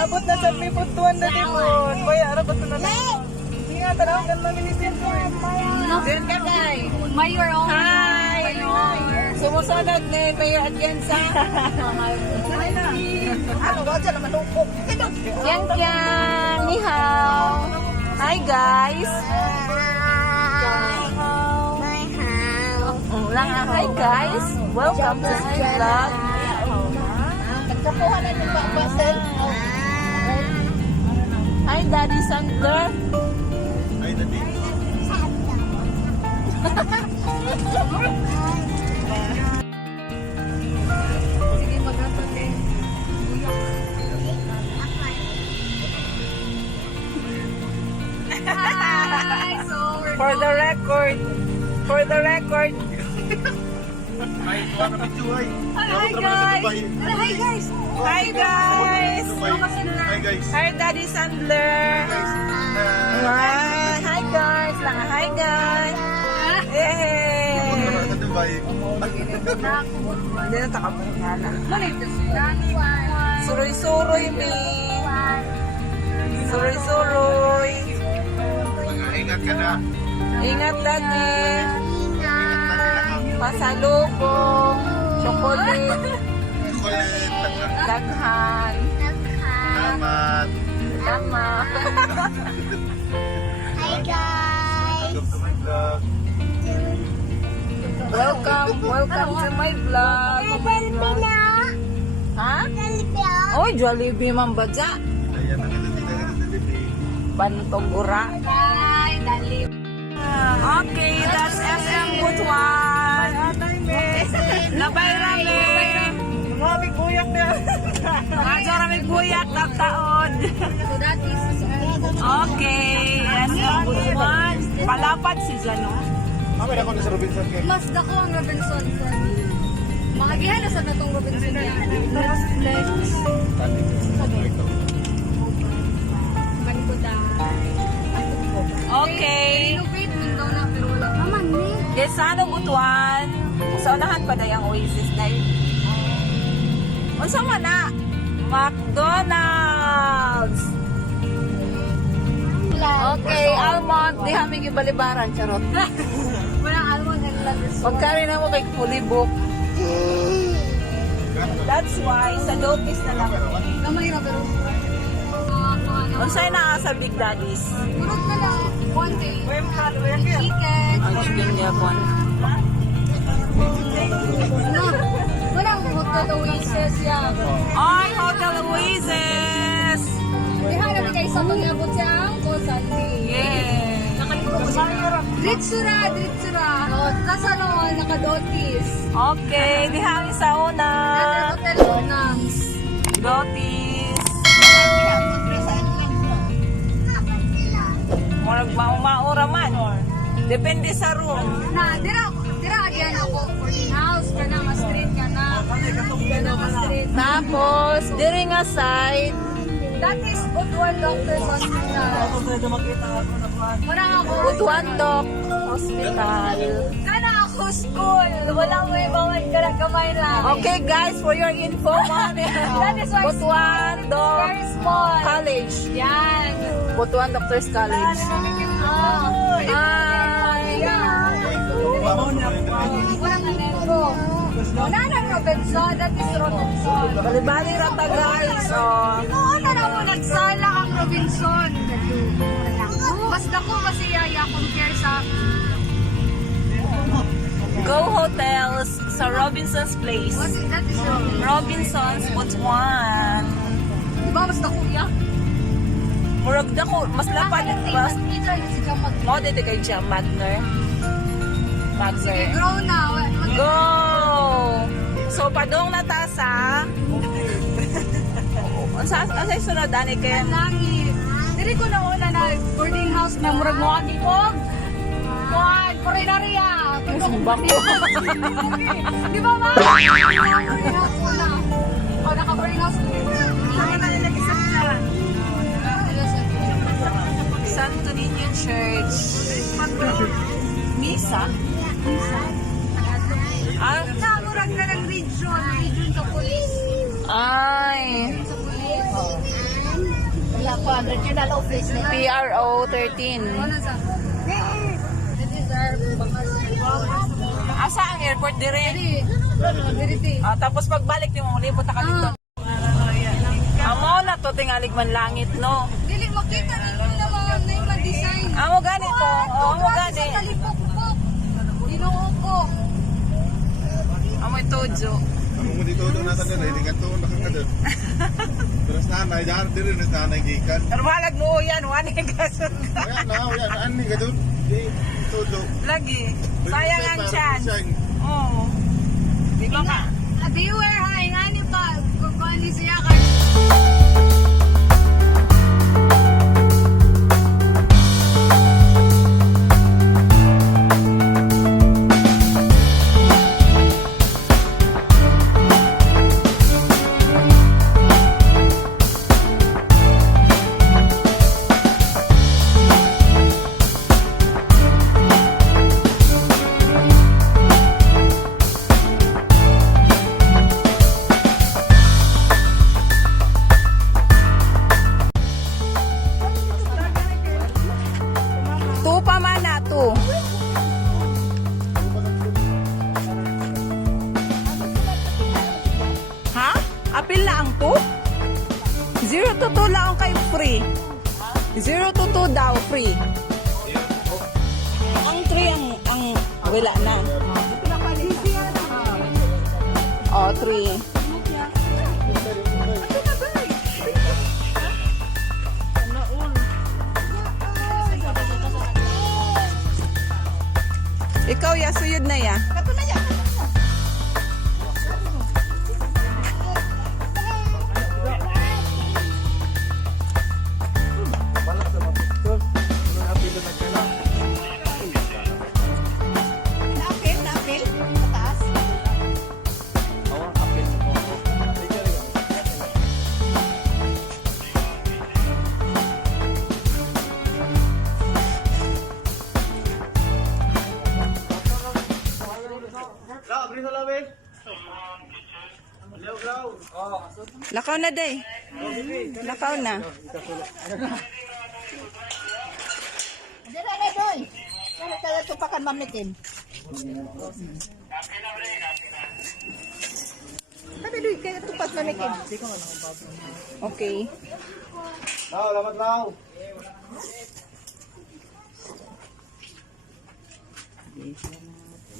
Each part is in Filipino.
Abot na sa piputuan na libon. Baya, araw ba ito na lang? Sige nga, tanong ka lang inisin ko. Diyan ka, Day. Mayor, oh. Hi! Sumusunod ni Mayor Atienza. Ano ba dyan naman lupok? Yan yan. Ni hao. Hi, guys. Hi, guys. Welcome to my vlog. Nagkapuha na yung bakbasin. Hi, Daddy Sandler. Ay, Daddy. Sige, mag-rapot eh. Hi! So, For the record. Ay, tuwa na medyo ay. Hi, guys! Hi, guys! Hi, guys! Hi, guys. Hi, Daddy Sandler. Hi, guys. Lang, hi, guys. Yay! Sa Dubai. Hindi na takapunala. Suroy-suroy, mi. Suroy-suroy. Ingat ka na. Ingat, Daddy. Ingat Pasalubong. Chocolate. Kulit. Daghan. Salamat. Tama. Hi guys! Welcome to my vlog. Welcome to my vlog. Ha? Oy, Jollibee man ba dyan? Ayan ang Daddy. Bantog ura. Hi, Dali. Okay, that's SM Butuan. Labay rami. Mamig buyak na. Radyo rami buyak na taon. So that is... Okay, SM Butuan. Palapad si Jano. Mamay ako na sa Robinson Cake. Mas dako ang Robinson. Makagihan na sa natong Robinson niya. Tapos flex. Banikuda. Okay. Renovate mo daw na pero wala pa man eh. Yes, ano Butuan? Sa unahan pa dayang Oasis dahil. Unsa man na? McDonald's. Okay, almond, di kami gibalibaran, charot. Walang almond and lettuce. Pagkari na mo kay fully book. That's why, sa Dotis na lang. Gamay na pero... Unsay na sa Big Daddy's? Purot na lang. Konti. Chicken. Ang chicken Japan. Walang hotel oasis yan. Ay, Hotel Oasis! Diha na kayo sa pag-abot siya ang Kosandi. Yeah. Dritsura. Nasa noon, nakadotis. Okay, di kami sa una. Hotel Lonams. Dotis. Murag maura man. Depende sa room. Na, dira agyan ako. House ka na, ma-street ka na. Ma-street. Tapos, diri nga side. That is Butuan Doctor's Hospital. Muna ako. Butuan Doc Hospital. Kana ako school. Walang may bawal ka na kamay lang. Okay guys, for your info, That is why Butuan Doc very small. College. Yan. Butuan Doctors College. Hi! Walang anero. Wala na Robinson. That is Robinson. Balibali rata guys. Oh. Ano na mo nagsala ang Robinson? Mas dako masiyaya compare sa Go Hotels sa Robinson's Place. that is Robinson. Robinson's Butuan. Diba mas dako ya? Murag dako, mas lapad. Mas Ito yung si Kamag. mo dito kay Jam Magner. Sige, grow na. Go! So padong na ta sa Asa sunod ani kay Langit. Dili ko na una na boarding house na murag mo agi ko. Kuan, Corinaria. Simba ko. Di ba, ma? Oh, naka-bring house. Ay, malalagay sa siya. Santo Niño Church. Misa? Ah, Namurag na ng region sa police. ay. Wala ko, regional office na. PRO 13. sa? This is our Asa ang airport dire? Diri. Ah, tapos pagbalik ni mo, libot na ka dito. Amo na to tingalig man langit, no? Dili makita ninyo naman na yung design. Amo ganito. Amo gani. Talipok-pok. Ginoo ko. Amo itojo. Ako mo dito doon natin nila, hindi ka doon nakakadot. Terus nanay, dahil din rin nanay gikan. Pero malag mo yan, wani gasol ka. Ayan na, ayan, ani ka doon. Di, todo. Lagi. Sayang ang chance. Oo. Oh. Di ba ka? Viewer, hi. Ngani pa. Kukani siya ka. Tu pa man na tu. Ha? Apil na ang tu? 0 to 2 lang kay free. 0 to 2 daw free. Ang 3 ang wala na. Oh, 3. Ikaw ya suyod na ya. Napil? Mataas? Lakaw na day. Lakaw na. Dila na doy. Kaya tupakan mamitin. Kada doy, kaya tupas mamitin. Okay. Lao, lamat lao.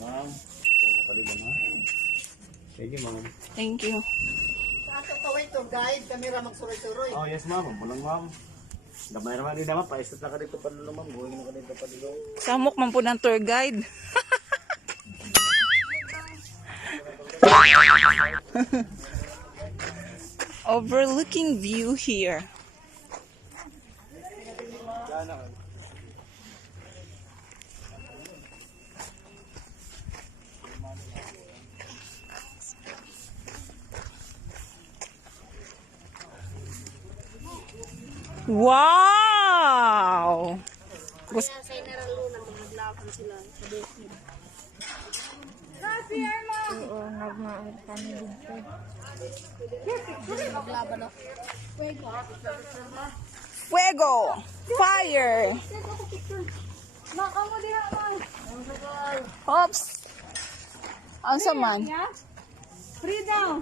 Ma'am, kapalit mo na. Sige, ma'am. Thank you. Sa ato kaway to guide, kamera magsuroy-suroy. Oh, yes, ma'am. Mulang, ma'am. Gamay naman din naman. Paistat na ka dito pa naman. Buhay na ka dito pa dito. Samok man po ng tour guide. Overlooking view here. Wow! Gusto Fuego! Fire! Oops! Ang saman? Free daw.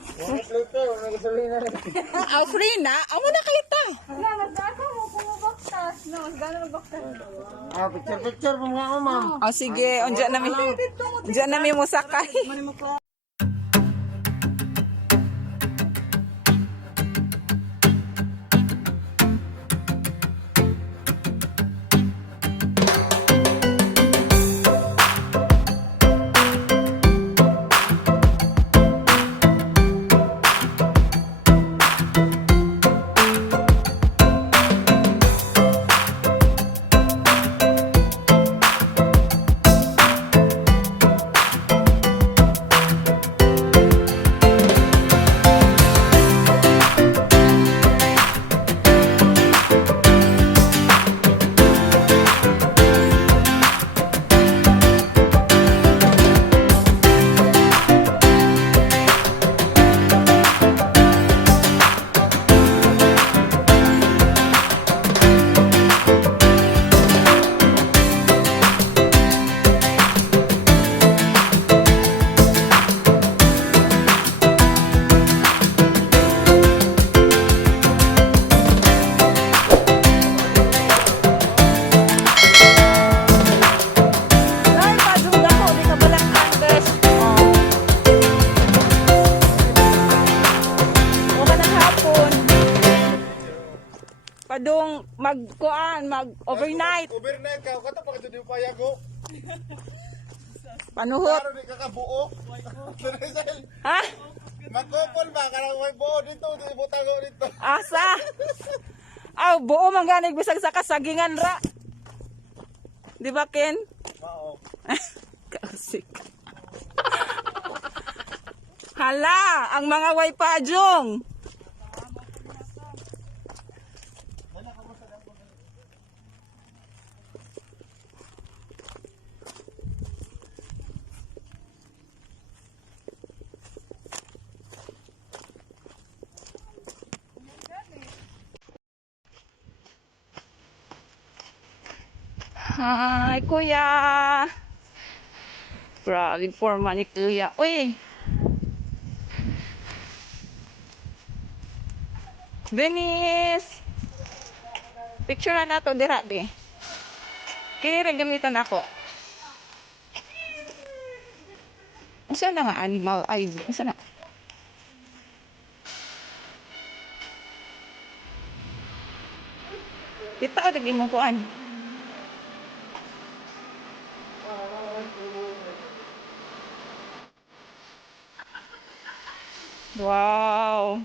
Ang free na? Amo na kita! Wala, nagdako mo kung mabaktas. No, mas gano'n magbaktas. Picture mo nga, ma'am. O sige, undiyan nami mo sakay. Adong mag-overnight. Overnight ka, kato pa ka dito payago. Panuhot. Klaro di ka kabuo. Rizal, Ha? magkupol ba? Karang may buo dito, di mo tago dito. Asa? Aw, buo man ganig bisag sa kasagingan ra. Di ba, Ken? Oo. Kausik. Hala, ang mga way pajong. Hi, kuya. Grabe forma ni kuya. Uy! Dennis! Picture na to, dira, be. Kini rin gamitan ako. Asa na nga animal ID? Asa na? Dito ako naging mukuan. Wow!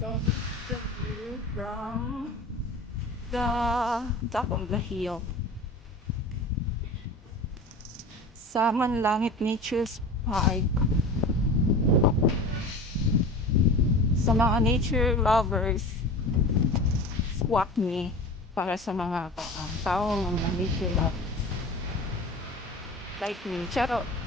So, the view from the top of the hill. Saman Langit Nature's Park. Sa mga nature lovers, swak me para sa mga taong mga nature lovers. Like me. Charot.